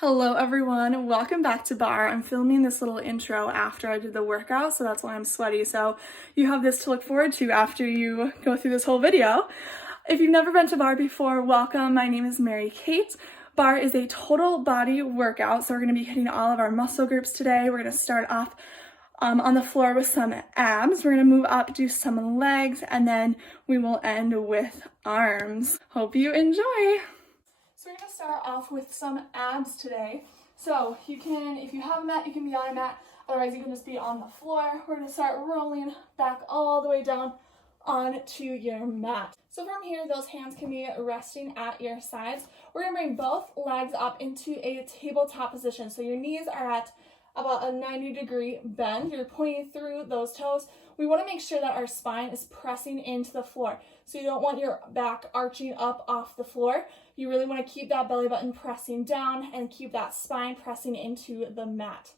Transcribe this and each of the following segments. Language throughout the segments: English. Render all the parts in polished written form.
Hello everyone, welcome back to Barre. I'm filming this little intro after I did the workout, so that's why I'm sweaty. So you have this to look forward to after you go through this whole video. If you've never been to Barre before, welcome. My name is Cait. Barre is a total body workout, so we're going to be hitting all of our muscle groups today. We're going to start off on the floor with some abs. We're going to move up, do some legs, and then we will end with arms. Hope you enjoy. So we're going to start off with some abs today. So you can, if you have a mat, you can be on a mat. Otherwise, you can just be on the floor. We're going to start rolling back all the way down onto your mat. So from here, those hands can be resting at your sides. We're going to bring both legs up into a tabletop position. So your knees are at about a 90-degree bend. You're pointing through those toes. We want to make sure that our spine is pressing into the floor. So you don't want your back arching up off the floor. You really want to keep that belly button pressing down and keep that spine pressing into the mat.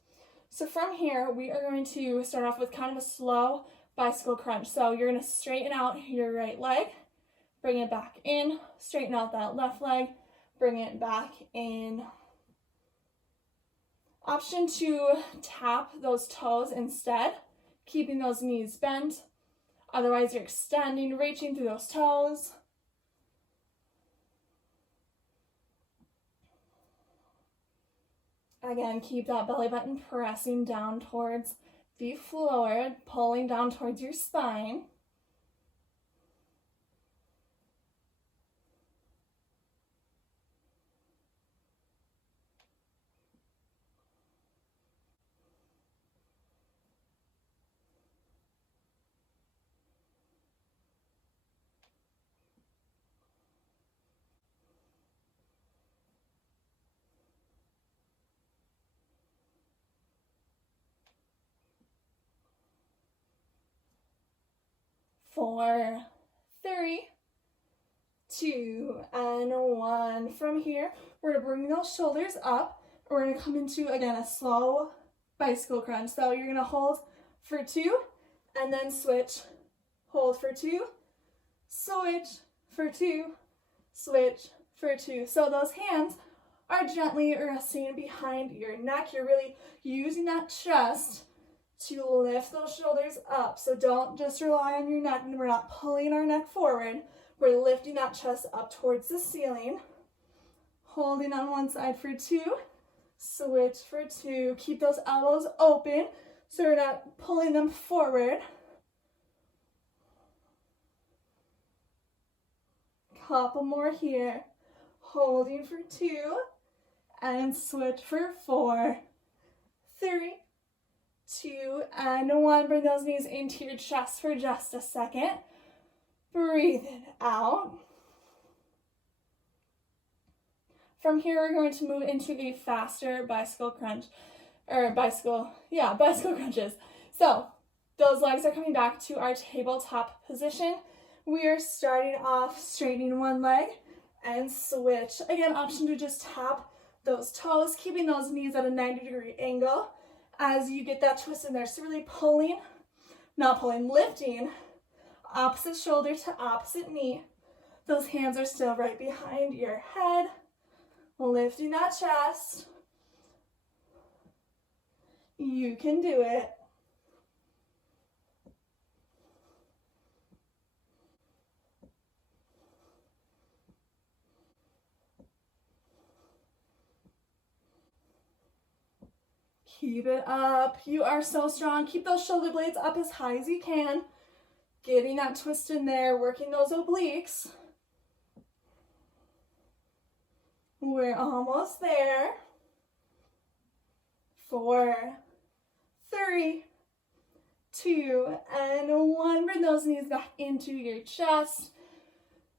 So from here, we are going to start off with kind of a slow bicycle crunch. So you're going to straighten out your right leg, bring it back in, straighten out that left leg, bring it back in. Option to tap those toes instead, keeping those knees bent. Otherwise, you're extending, reaching through those toes. Again, keep that belly button pressing down towards the floor, pulling down towards your spine. Four, three, two, and one. From here, we're going to bring those shoulders up. We're going to come into, again, a slow bicycle crunch. So you're going to hold for two, and then switch. Hold for two, switch for two, switch for two. So those hands are gently resting behind your neck. You're really using that chest to lift those shoulders up. So don't just rely on your neck. We're not pulling our neck forward. We're lifting that chest up towards the ceiling. Holding on one side for two, switch for two. Keep those elbows open so you're not pulling them forward. Couple more here. Holding for two and switch for four, three, two, and one. Bring those knees into your chest for just a second. Breathe it out. From here, we're going to move into a faster bicycle crunch, bicycle crunches. So those legs are coming back to our tabletop position. We are starting off straightening one leg and switch. Again, option to just tap those toes, keeping those knees at a 90-degree angle as you get that twist in there. So really lifting opposite shoulder to opposite knee. Those hands are still right behind your head. Lifting that chest. You can do it. Keep it up. You are so strong. Keep those shoulder blades up as high as you can. Getting that twist in there, working those obliques. We're almost there. 4, 3, 2, and 1. Bring those knees back into your chest.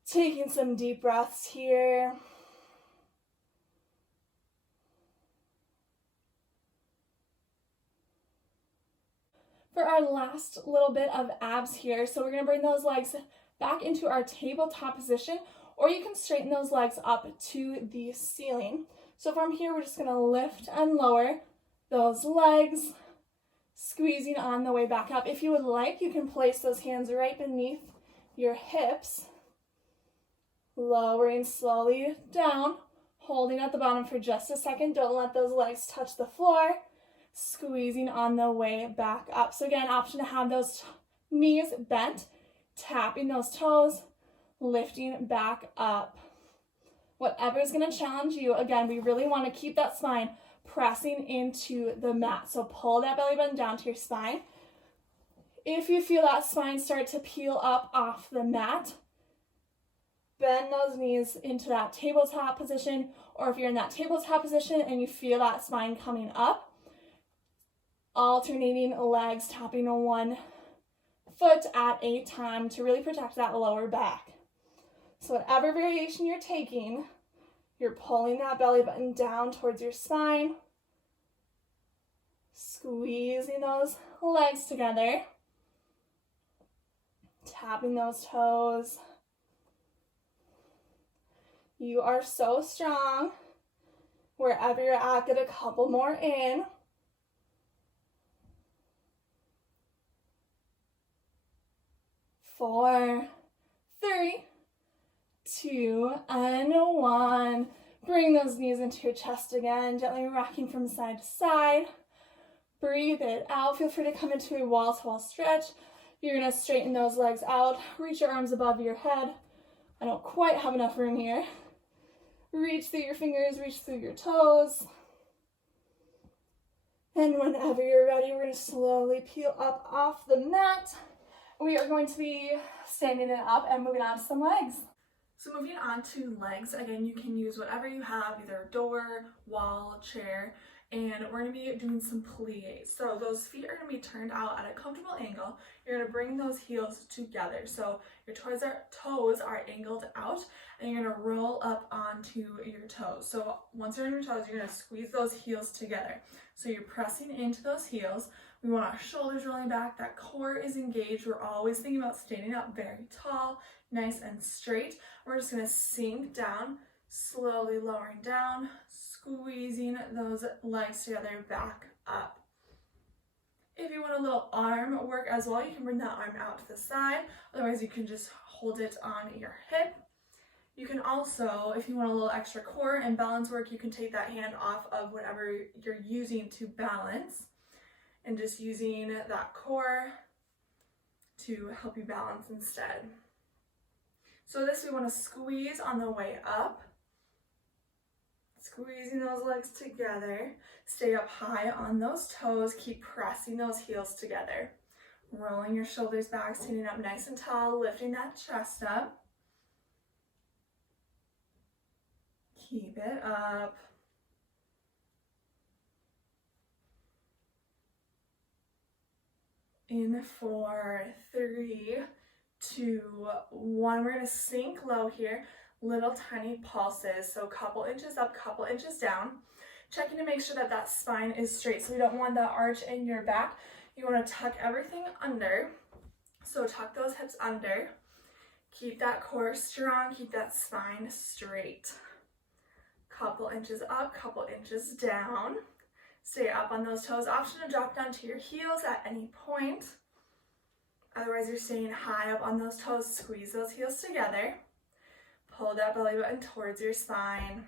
Taking some deep breaths here. For our last little bit of abs here, so we're going to bring those legs back into our tabletop position, or you can straighten those legs up to the ceiling. So from here, we're just going to lift and lower those legs, squeezing on the way back up. If you would like, you can place those hands right beneath your hips, lowering slowly down, Holding at the bottom for just a second. Don't let those legs touch the floor. Squeezing on the way back up. So again, option to have those knees bent, tapping those toes, lifting back up. Whatever is going to challenge you. Again, we really want to keep that spine pressing into the mat. So pull that belly button down to your spine. If you feel that spine start to peel up off the mat, bend those knees into that tabletop position, or if you're in that tabletop position and you feel that spine coming up, alternating legs, tapping on one foot at a time to really protect that lower back. So whatever variation you're taking, you're pulling that belly button down towards your spine, squeezing those legs together, tapping those toes. You are so strong. Wherever you're at, get a couple more in. 4, 3, 2, and 1. Bring those knees into your chest again, gently rocking from side to side. Breathe it out. Feel free to come into a wall-to-wall stretch. You're going to straighten those legs out. Reach your arms above your head. I don't quite have enough room here. Reach through your fingers, reach through your toes. And whenever you're ready, we're going to slowly peel up off the mat. We are going to be standing it up and moving on to some legs. So moving on to legs, again, you can use whatever you have, either a door, wall, chair, and we're going to be doing some plies. So those feet are going to be turned out at a comfortable angle. You're going to bring those heels together. So your toes are angled out, and you're going to roll up onto your toes. So once you're on your toes, you're going to squeeze those heels together. So you're pressing into those heels. We want our shoulders rolling back. That core is engaged. We're always thinking about standing up very tall, nice and straight. We're just going to sink down, slowly lowering down, squeezing those legs together back up. If you want a little arm work as well, you can bring that arm out to the side. Otherwise, you can just hold it on your hip. You can also, if you want a little extra core and balance work, you can take that hand off of whatever you're using to balance and just using that core to help you balance instead. So this, we want to squeeze on the way up. Squeezing those legs together. Stay up high on those toes. Keep pressing those heels together. Rolling your shoulders back, standing up nice and tall, lifting that chest up. Keep it up. In 4, 3, 2, 1. We're going to sink low here. Little tiny pulses. So a couple inches up, couple inches down. Checking to make sure that that spine is straight. So you don't want that arch in your back. You want to tuck everything under. So tuck those hips under. Keep that core strong. Keep that spine straight. Couple inches up, couple inches down. Stay up on those toes. Option to drop down to your heels at any point. Otherwise, you're staying high up on those toes. Squeeze those heels together. Pull that belly button towards your spine.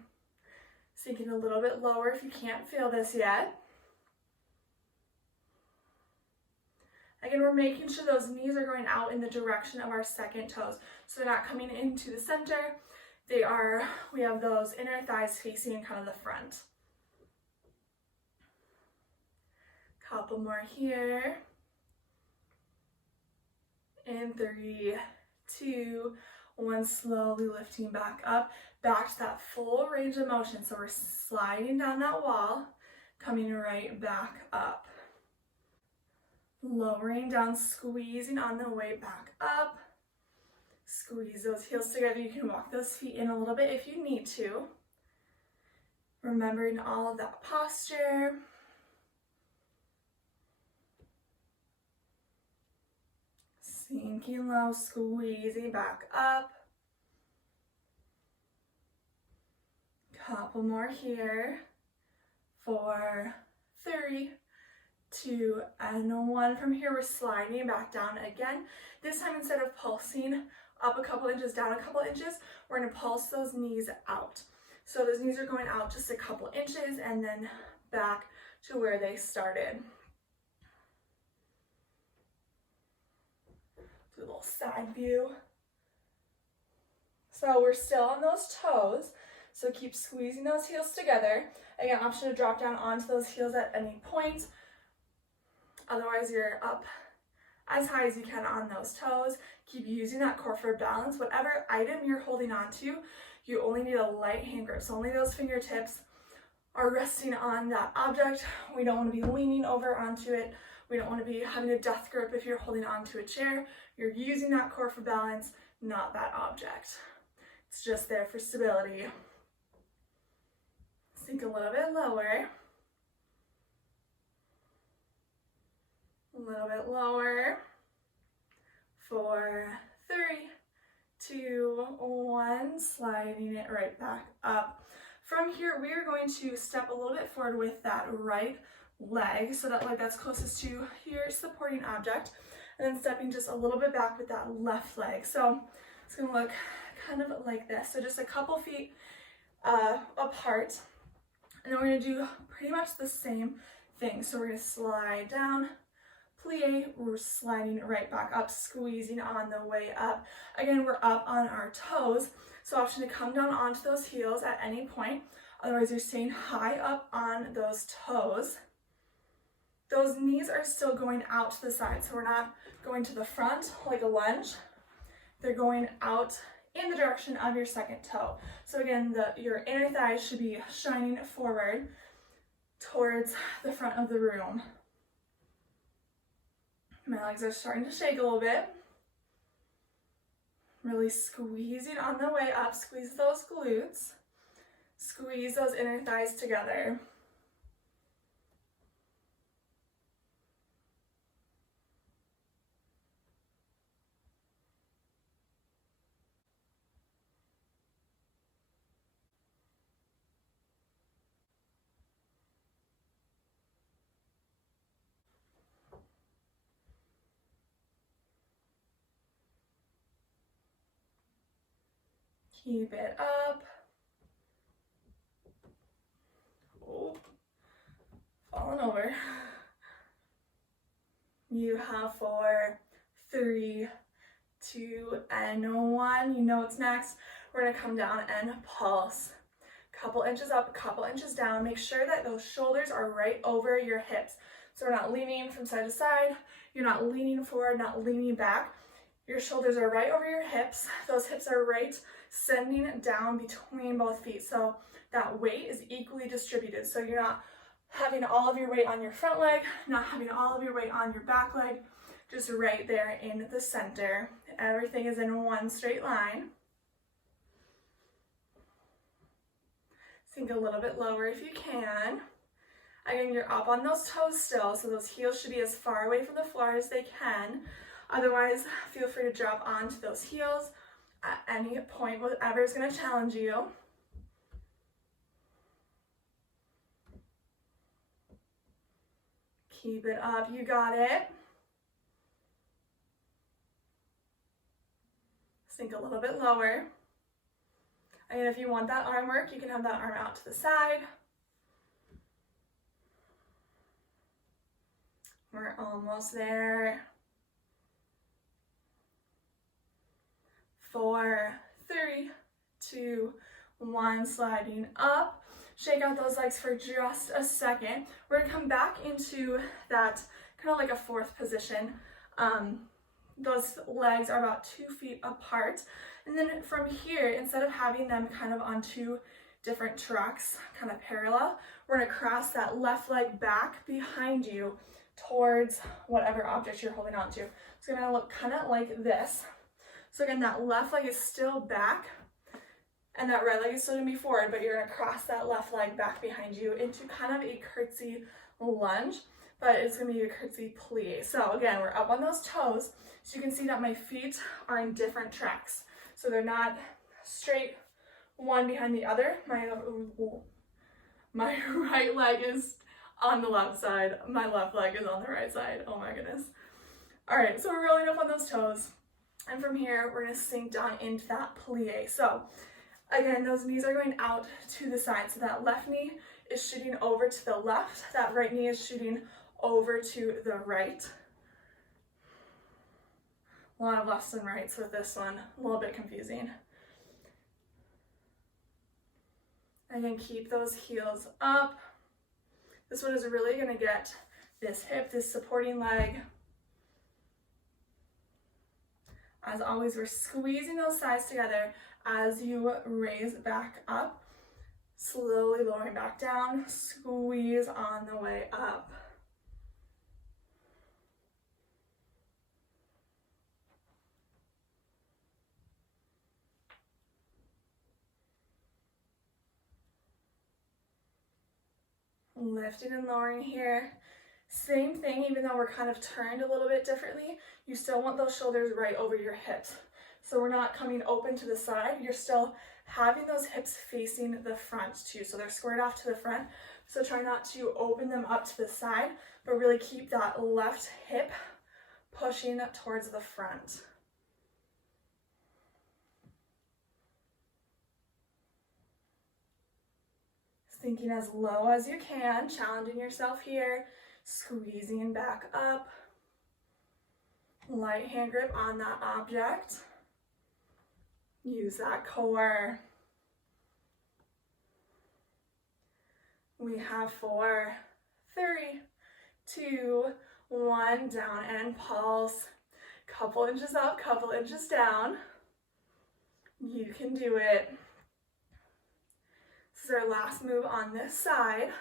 Sinking a little bit lower if you can't feel this yet. Again, we're making sure those knees are going out in the direction of our second toes. So they're not coming into the center. We have those inner thighs facing kind of the front. Couple more here. In 3, 2, 1, slowly lifting back up, back to that full range of motion. So we're sliding down that wall, coming right back up. Lowering down, squeezing on the way back up. Squeeze those heels together. You can walk those feet in a little bit if you need to. Remembering all of that posture. Sinking low, squeezing back up. Couple more here. 4, 3, 2, and 1. From here, we're sliding back down again. This time, instead of pulsing up a couple inches, down a couple inches, we're going to pulse those knees out. So those knees are going out just a couple inches and then back to where they started. Do a little side view. So we're still on those toes, so keep squeezing those heels together. Again, option to drop down onto those heels at any point. Otherwise, you're up as high as you can on those toes. Keep using that core for balance. Whatever item you're holding on to, you only need a light hand grip. So only those fingertips are resting on that object. We don't want to be leaning over onto it. We don't want to be having a death grip if you're holding onto a chair. You're using that core for balance, not that object. It's just there for stability. Sink a little bit lower. A little bit lower. 4, 3, 2, 1. Sliding it right back up. From here, we are going to step a little bit forward with that right leg, so that leg that's closest to your supporting object, and then stepping just a little bit back with that left leg. So it's going to look kind of like this. So just a couple feet apart. And then we're going to do pretty much the same thing. So we're going to slide down, plie, we're sliding right back up, squeezing on the way up. Again, we're up on our toes. So option to come down onto those heels at any point. Otherwise, you're staying high up on those toes. Those knees are still going out to the side. So we're not going to the front like a lunge. They're going out in the direction of your second toe. So again, your inner thighs should be shining forward towards the front of the room. My legs are starting to shake a little bit. Really squeezing on the way up. Squeeze those glutes. Squeeze those inner thighs together. Keep it up. Oh, falling over. You have 4, 3, 2, and 1. You know what's next. We're gonna come down and pulse. Couple inches up, couple inches down. Make sure that those shoulders are right over your hips. So we're not leaning from side to side. You're not leaning forward, not leaning back. Your shoulders are right over your hips. Those hips are right sending down between both feet. So that weight is equally distributed. So you're not having all of your weight on your front leg, not having all of your weight on your back leg, just right there in the center. Everything is in one straight line. Sink a little bit lower if you can. Again, you're up on those toes still, so those heels should be as far away from the floor as they can. Otherwise, feel free to drop onto those heels at any point, whatever is going to challenge you. Keep it up, you got it. Sink a little bit lower. And if you want that arm work, you can have that arm out to the side. We're almost there. 4, 3, 2, 1, sliding up. Shake out those legs for just a second. We're gonna come back into that kind of like a fourth position. Those legs are about 2 feet apart. And then from here, instead of having them kind of on 2 different tracks, kind of parallel, we're gonna cross that left leg back behind you towards whatever object you're holding on to. It's gonna look kind of like this. So again, that left leg is still back, and that right leg is still gonna be forward, but you're gonna cross that left leg back behind you into kind of a curtsy lunge, but it's gonna be a curtsy plie. So again, we're up on those toes, so you can see that my feet are in different tracks. So they're not straight one behind the other. My right leg is on the left side, my left leg is on the right side. Oh my goodness. All right, so we're rolling up on those toes. And from here, we're gonna sink down into that plie. So Again, those knees are going out to the side. So that left knee is shooting over to the left. That right knee is shooting over to the right. A lot of lefts and rights with this one, a little bit confusing. Again, keep those heels up. This one is really gonna get this hip, this supporting leg. As always, we're squeezing those thighs together as you raise back up, slowly lowering back down, squeeze on the way up. Lifting and lowering here. Same thing, even though we're kind of turned a little bit differently, you still want those shoulders right over your hips. So we're not coming open to the side, you're still having those hips facing the front too. So they're squared off to the front. So try not to open them up to the side, but really keep that left hip pushing towards the front. Sinking as low as you can, challenging yourself here, squeezing back up. Light hand grip on that object. Use that core. We have 4, 3, 2, 1, down and pulse. Couple inches up, couple inches down. You can do it. This is our last move on this side.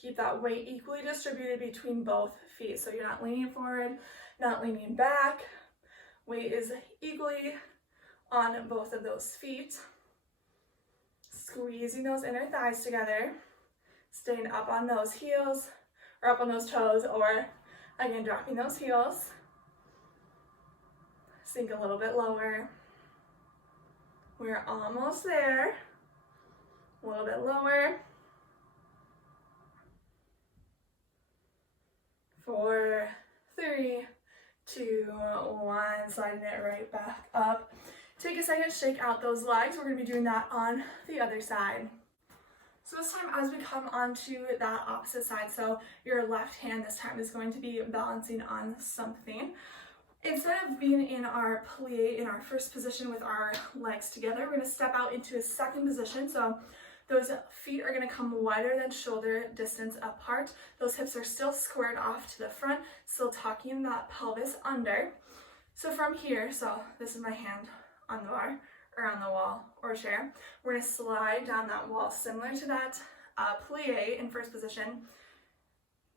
Keep that weight equally distributed between both feet. So you're not leaning forward, not leaning back. Weight is equally on both of those feet. Squeezing those inner thighs together. Staying up on those heels, or up on those toes, or again, dropping those heels. Sink a little bit lower. We're almost there. A little bit lower. 4, 3, 2, 1, sliding it right back up. Take a second, shake out those legs. We're gonna be doing that on the other side. So this time as we come onto that opposite side, so your left hand this time is going to be balancing on something. Instead of being in our plie, in our first position with our legs together, we're gonna step out into a second position. So those feet are gonna come wider than shoulder distance apart. Those hips are still squared off to the front, still tucking that pelvis under. So from here, so this is my hand on the bar, or on the wall or chair, we're gonna slide down that wall similar to that plie in first position,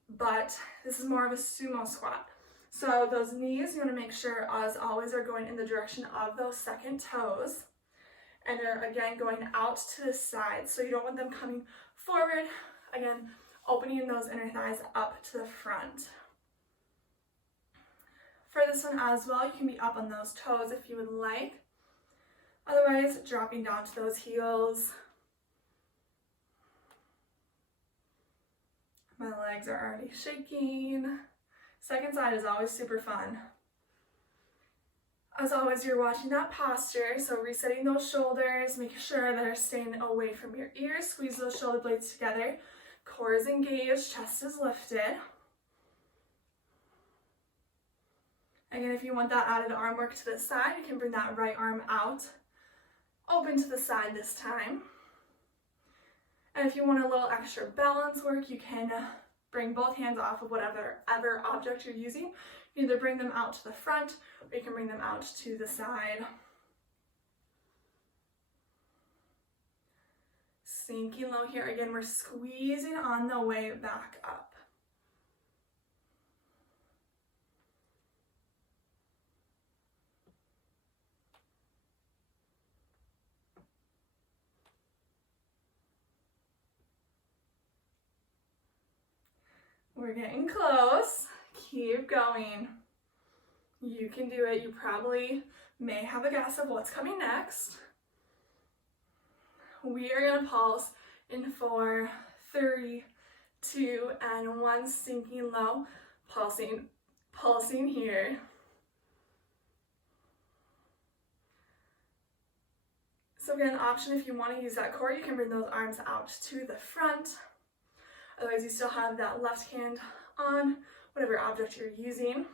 but this is more of a sumo squat. So those knees, you wanna make sure, as always, are going in the direction of those second toes. And they're again going out to the side. So you don't want them coming forward. Again, opening those inner thighs up to the front. For this one as well, you can be up on those toes if you would like. Otherwise, dropping down to those heels. My legs are already shaking. Second side is always super fun. As always, you're watching that posture, so resetting those shoulders, making sure they're staying away from your ears, squeeze those shoulder blades together, core is engaged, chest is lifted. Again, if you want that added arm work to the side, you can bring that right arm out, open to the side this time. And if you want a little extra balance work, you can bring both hands off of whatever object you're using. You either bring them out to the front, or you can bring them out to the side. Sinking low here. Again, we're squeezing on the way back up. We're getting close. Keep going. You can do it. You probably may have a guess of what's coming next. We are going to pulse in 4, 3, 2, and 1, sinking low, pulsing here. So again, option if you want to use that core, you can bring those arms out to the front. Otherwise, you still have that left hand on whatever object you're using.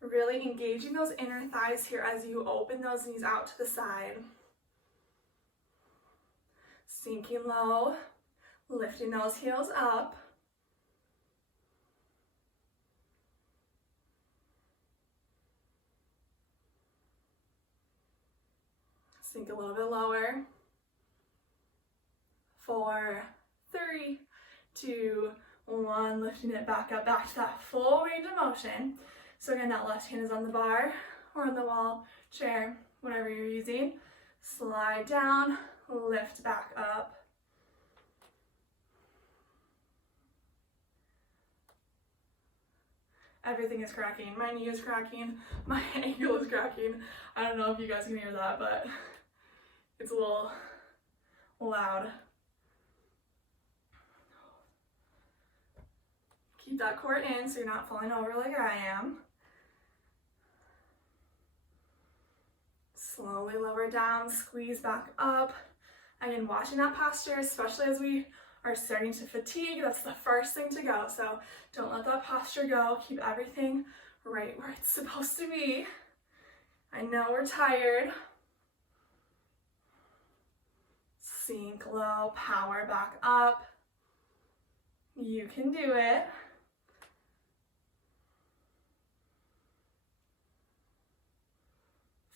Really engaging those inner thighs here as you open those knees out to the side. Sinking low, lifting those heels up. Sink a little bit lower. 4, 3, 2, 1, lifting it back up, back to that full range of motion. So again, that left hand is on the bar or on the wall, chair, whatever you're using. Slide down, lift back up. Everything is cracking. My knee is cracking. My ankle is cracking. I don't know if you guys can hear that, but it's a little loud. Keep that core in so you're not falling over like I am. Slowly lower down, squeeze back up. Again, watching that posture, especially as we are starting to fatigue, that's the first thing to go. So don't let that posture go. Keep everything right where it's supposed to be. I know we're tired. Sink low, power back up. You can do it.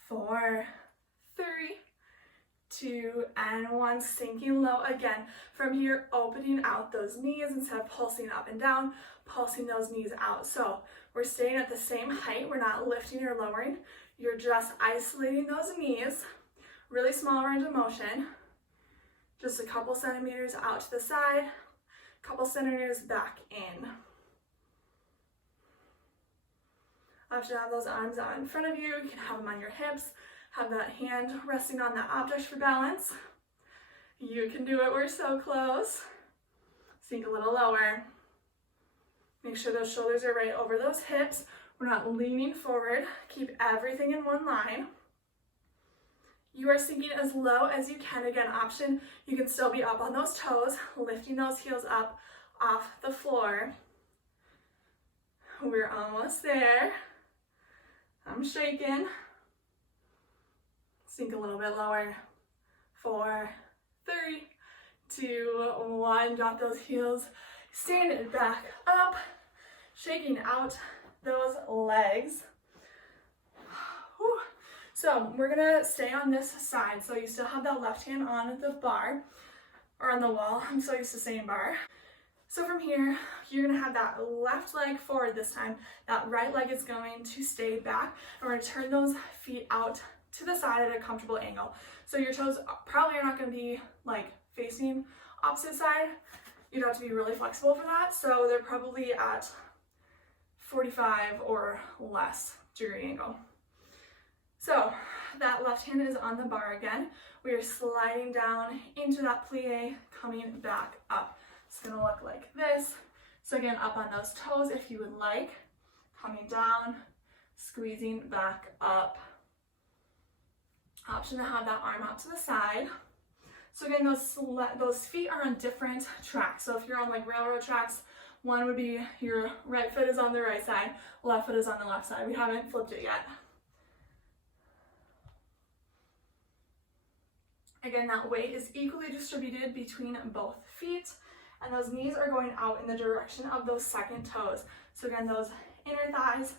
4, 3, 2, and 1, sinking low again. From here, opening out those knees instead of pulsing up and down, pulsing those knees out. So we're staying at the same height. We're not lifting or lowering. You're just isolating those knees. Really small range of motion. Just a couple centimeters out to the side, couple centimeters back in. Option to have those arms out in front of you. You can have them on your hips. Have that hand resting on that object for balance. You can do it. We're so close. Sink a little lower. Make sure those shoulders are right over those hips. We're not leaning forward. Keep everything in one line. You are sinking as low as you can. Again, option, you can still be up on those toes, lifting those heels up off the floor. We're almost there. I'm shaking. Sink a little bit lower. 4, 3, 2, 1. Drop those heels. Stand back up. Shaking out those legs. Whew. So we're gonna stay on this side. So you still have that left hand on the bar or on the wall. I'm so used to saying bar. So from here, you're gonna have that left leg forward this time. That right leg is going to stay back. And we're gonna turn those feet out to the side at a comfortable angle. So your toes probably are not gonna be like facing opposite side. You'd have to be really flexible for that. So they're probably at 45 or less degree angle. So that left hand is on the bar again. We are sliding down into that plie, coming back up. It's gonna look like this. So again, up on those toes if you would like. Coming down, squeezing back up. Option to have that arm out to the side. So again, those feet are on different tracks. So if you're on like railroad tracks, one would be your right foot is on the right side, left foot is on the left side. We haven't flipped it yet. Again, that weight is equally distributed between both feet, and those knees are going out in the direction of those second toes. So again, those inner thighs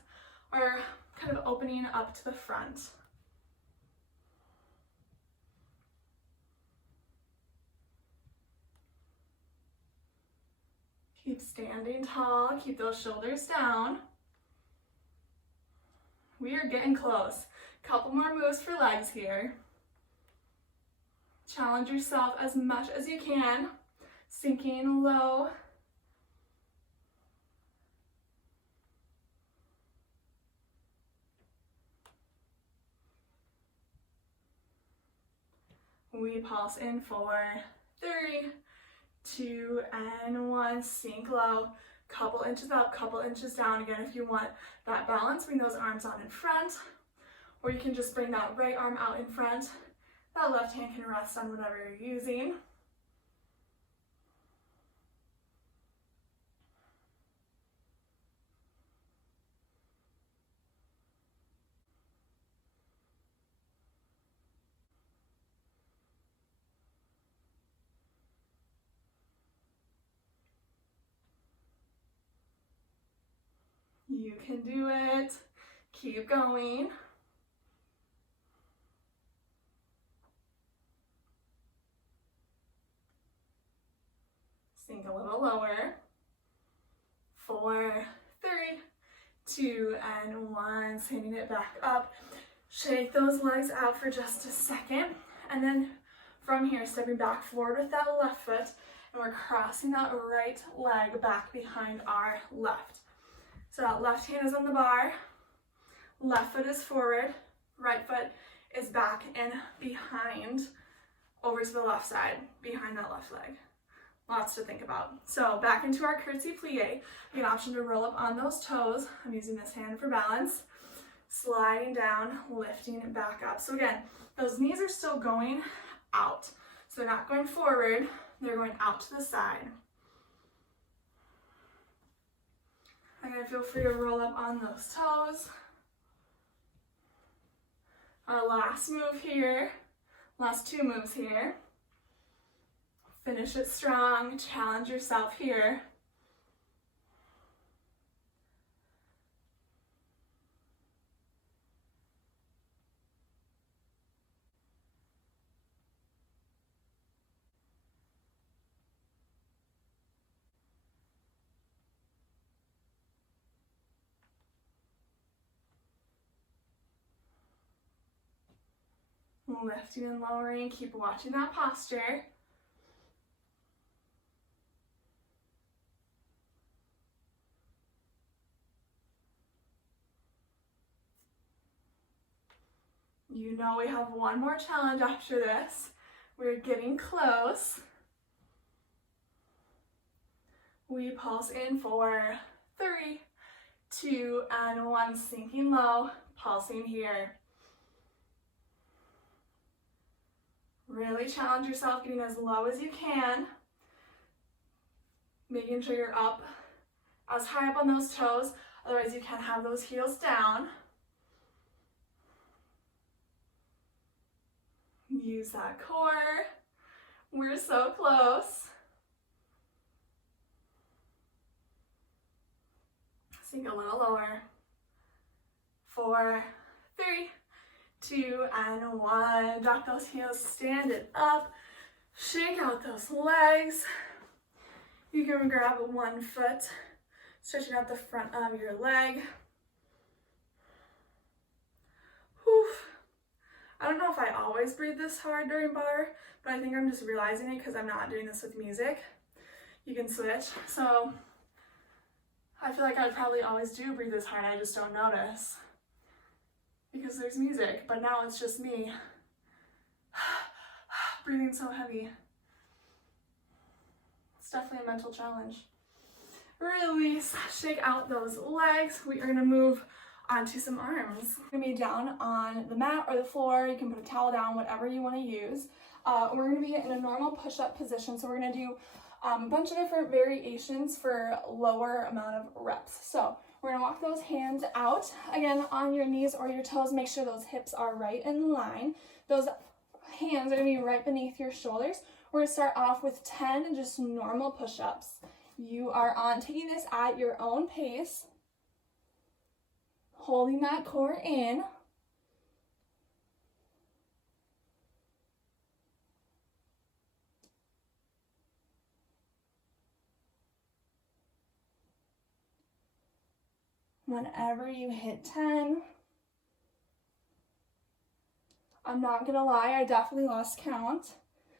are kind of opening up to the front. Keep standing tall, keep those shoulders down. We are getting close. Couple more moves for legs here. Challenge yourself as much as you can. Sinking low. We pulse in 4, 3, 2, and 1. Sink low. Couple inches up, couple inches down. Again, if you want that balance, bring those arms out in front, or you can just bring that right arm out in front. That left hand can rest on whatever you're using. You can do it. Keep going. Sink a little lower. 4, 3, 2, and 1. Sending it back up. Shake those legs out for just a second. And then from here, stepping back forward with that left foot. And we're crossing that right leg back behind our left. So that left hand is on the bar, left foot is forward, right foot is back and behind, over to the left side, behind that left leg. Lots to think about. So back into our curtsy plie. You have an option to roll up on those toes. I'm using this hand for balance. Sliding down, lifting it back up. So again, those knees are still going out. So they're not going forward, they're going out to the side. Again, feel free to roll up on those toes. Our last move here, last 2 moves here. Finish it strong, challenge yourself here. Lifting and lowering, keep watching that posture. You know we have one more challenge after this. We're getting close. We pulse in 4, 3, 2, and 1. Sinking low, pulsing here. Really challenge yourself, getting as low as you can. Making sure you're up as high up on those toes, otherwise you can't have those heels down. Use that core. We're so close. Sink a little lower. 4, 3, 2, and 1. Drop those heels, stand it up. Shake out those legs. You can grab one foot, stretching out the front of your leg. Whew. I don't know if I always breathe this hard during bar, but I think I'm just realizing it because I'm not doing this with music. You can switch. So I feel like I probably always do breathe this hard, I just don't notice because there's music, but now it's just me breathing so heavy. It's definitely a mental challenge. Release, shake out those legs. We are gonna move onto some arms. We're gonna be down on the mat or the floor. You can put a towel down, whatever you wanna use. We're gonna be in a normal push-up position, so we're gonna do a bunch of different variations for lower amount of reps. So we're gonna walk those hands out, again, on your knees or your toes. Make sure those hips are right in line. Those hands are gonna be right beneath your shoulders. We're gonna start off with 10 just normal push-ups. You are taking this at your own pace, holding that core in. Whenever you hit 10, I'm not gonna lie, I definitely lost count.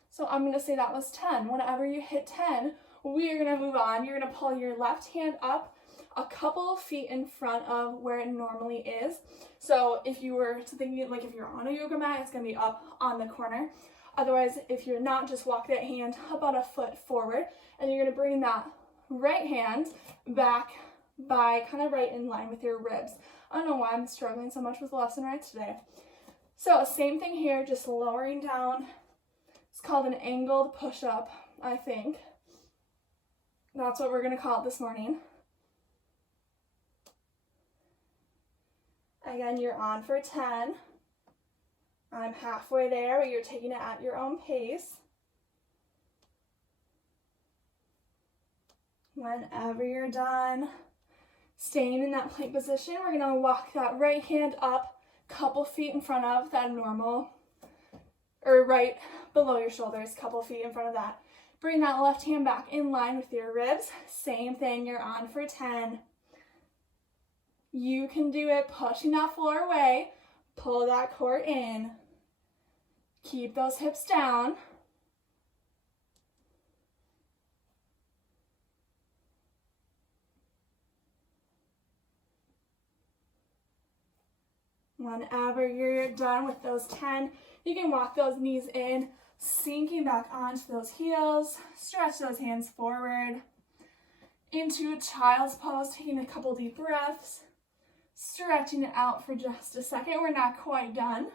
So I'm gonna say that was 10. Whenever you hit 10, we are gonna move on. You're gonna pull your left hand up a couple feet in front of where it normally is. So if you were to think, like if you're on a yoga mat, it's gonna be up on the corner. Otherwise, if you're not, just walk that hand about a foot forward, and you're gonna bring that right hand back by kind of right in line with your ribs. I don't know why I'm struggling so much with left and right today. So same thing here, just lowering down. It's called an angled push-up, I think. That's what we're gonna call it this morning. Again, you're on for 10. I'm halfway there, but you're taking it at your own pace. Whenever you're done, staying in that plank position, we're gonna walk that right hand up, couple feet in front of that normal, or right below your shoulders, couple feet in front of that. Bring that left hand back in line with your ribs. Same thing, you're on for 10. You can do it pushing that floor away, pull that core in. Keep those hips down. Whenever you're done with those 10, you can walk those knees in, sinking back onto those heels, stretch those hands forward into a child's pose, taking a couple deep breaths, stretching it out for just a second. We're not quite done.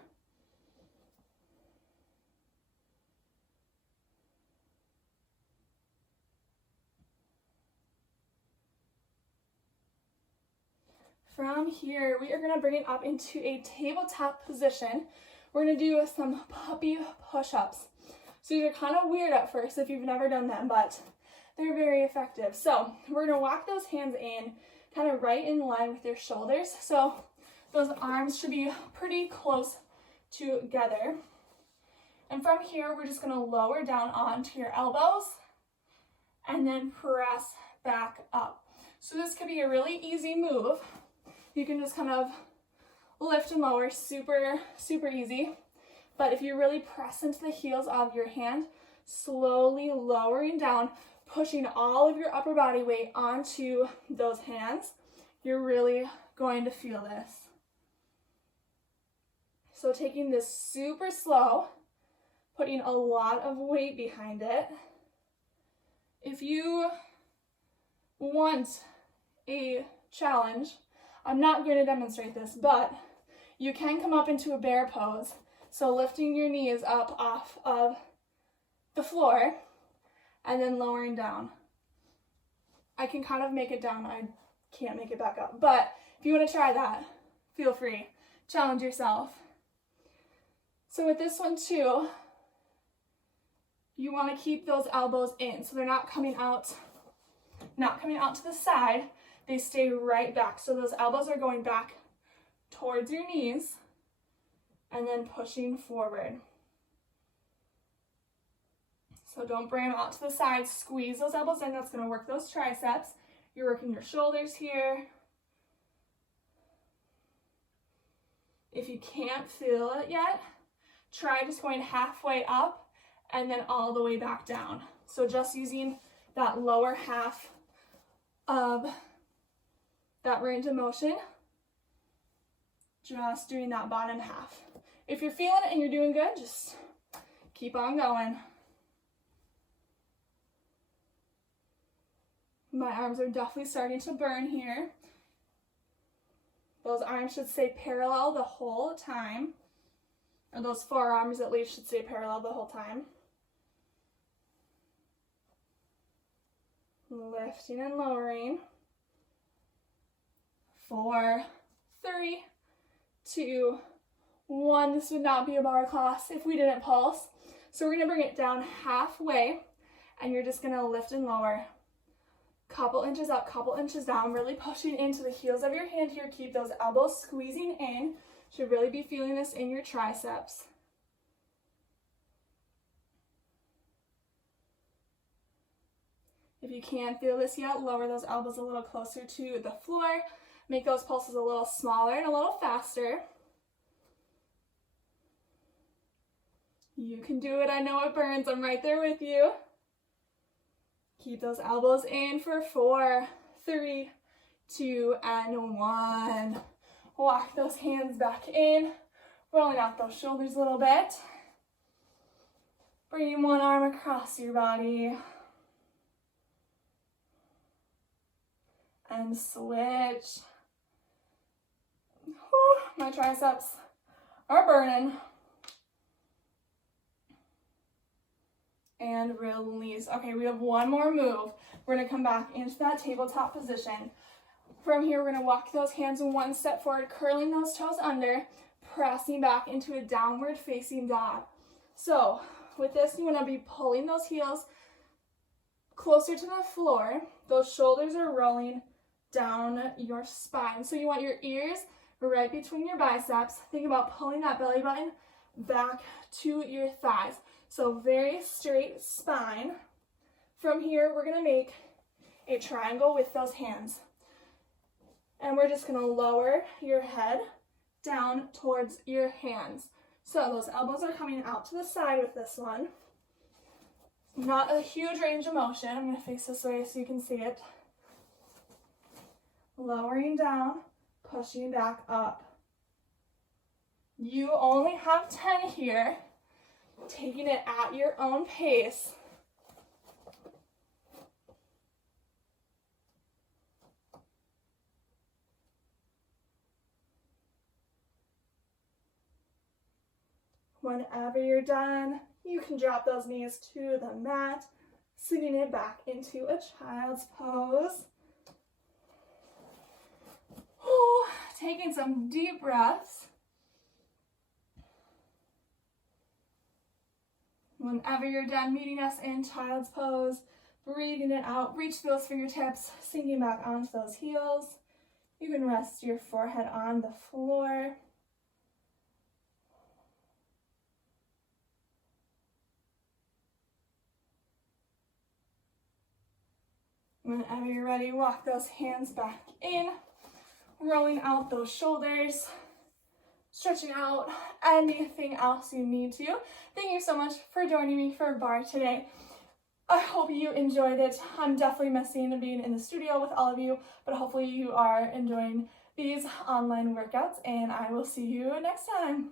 From here, we are going to bring it up into a tabletop position. We're going to do some puppy push-ups. So these are kind of weird at first if you've never done them, but they're very effective. So we're going to walk those hands in, kind of right in line with your shoulders. So those arms should be pretty close together. And from here, we're just going to lower down onto your elbows and then press back up. So this could be a really easy move. You can just kind of lift and lower, super, super easy. But if you really press into the heels of your hand, slowly lowering down, pushing all of your upper body weight onto those hands, you're really going to feel this. So taking this super slow, putting a lot of weight behind it. If you want a challenge, I'm not going to demonstrate this, but you can come up into a bear pose. So lifting your knees up off of the floor and then lowering down. I can kind of make it down. I can't make it back up. But if you want to try that, feel free. Challenge yourself. So with this one too, you want to keep those elbows in so they're not coming out to the side. They stay right back. So those elbows are going back towards your knees and then pushing forward. So don't bring them out to the side. Squeeze those elbows in. That's going to work those triceps. You're working your shoulders here. If you can't feel it yet, try just going halfway up and then all the way back down. So just using that lower half of that range of motion, just doing that bottom half. If you're feeling it and you're doing good, just keep on going. My arms are definitely starting to burn here. Those arms should stay parallel the whole time. Or those forearms at least should stay parallel the whole time. Lifting and lowering. 4, 3, 2, 1. This would not be a bar class if we didn't pulse. So we're going to bring it down halfway, and you're just going to lift and lower. Couple inches up, couple inches down, really pushing into the heels of your hand here. Keep those elbows squeezing in. Should really be feeling this in your triceps. If you can't feel this yet, lower those elbows a little closer to the floor. Make those pulses a little smaller and a little faster. You can do it. I know it burns. I'm right there with you. Keep those elbows in for 4, 3, 2, and 1. Walk those hands back in, rolling out those shoulders a little bit. Bringing one arm across your body. And switch. Whew, my triceps are burning. And release. Okay, we have one more move. We're gonna come back into that tabletop position. From here, we're gonna walk those hands one step forward, curling those toes under, pressing back into a downward facing dog. So with this, you wanna be pulling those heels closer to the floor. Those shoulders are rolling down your spine. So you want your ears right between your biceps. Think about pulling that belly button back to your thighs. So very straight spine. From here, we're gonna make a triangle with those hands. And we're just gonna lower your head down towards your hands. So those elbows are coming out to the side with this one. Not a huge range of motion. I'm gonna face this way so you can see it. Lowering down, pushing back up. You only have 10 here. Taking it at your own pace. Whenever you're done, you can drop those knees to the mat, sitting it back into a child's pose. Ooh, taking some deep breaths. Whenever you're done meeting us in child's pose, breathing it out, reach those fingertips, sinking back onto those heels. You can rest your forehead on the floor. Whenever you're ready, walk those hands back in, rolling out those shoulders. Stretching out anything else you need to. Thank you so much for joining me for Barre today. I hope you enjoyed it. I'm definitely missing being in the studio with all of you, but hopefully you are enjoying these online workouts, and I will see you next time.